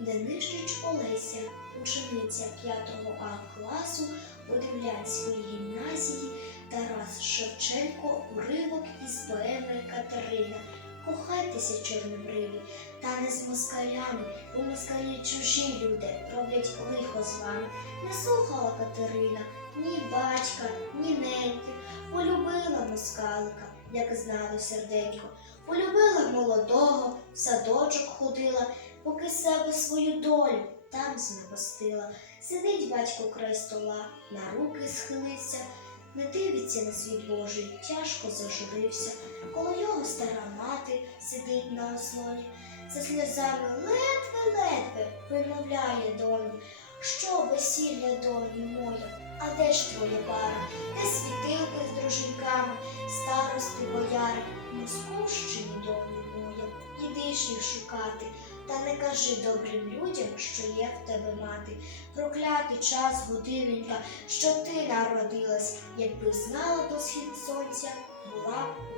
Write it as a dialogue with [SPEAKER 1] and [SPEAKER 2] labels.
[SPEAKER 1] Денишич Олеся, учениця 5 А класу Подивлянської гімназії Тарас Шевченко, уривок із поеми Катерина. Кохайтеся, чорнобриві, та не з москалями, бо москалі чужі люди роблять лихо з вами. Не слухала Катерина ні батька, ні неньки, полюбила москалика, як знало серденько. Полюбила молодого, садочок ходила, поки себе свою долю там знепостила. Сидить батько край стола, на руки схилився, не дивиться на світ Божий, тяжко зажурився. Коло його стара мати сидить на ослоні, за сльозами ледве-ледве вимовляє доню, що весілля доню моя, а де ж твоя пара, де світилки з дружинками, старости бояри, їх шукати, та не кажи добрим людям, що є в тебе мати. Проклятий час, годиненька, що ти народилась, якби знала до схід сонця, була б.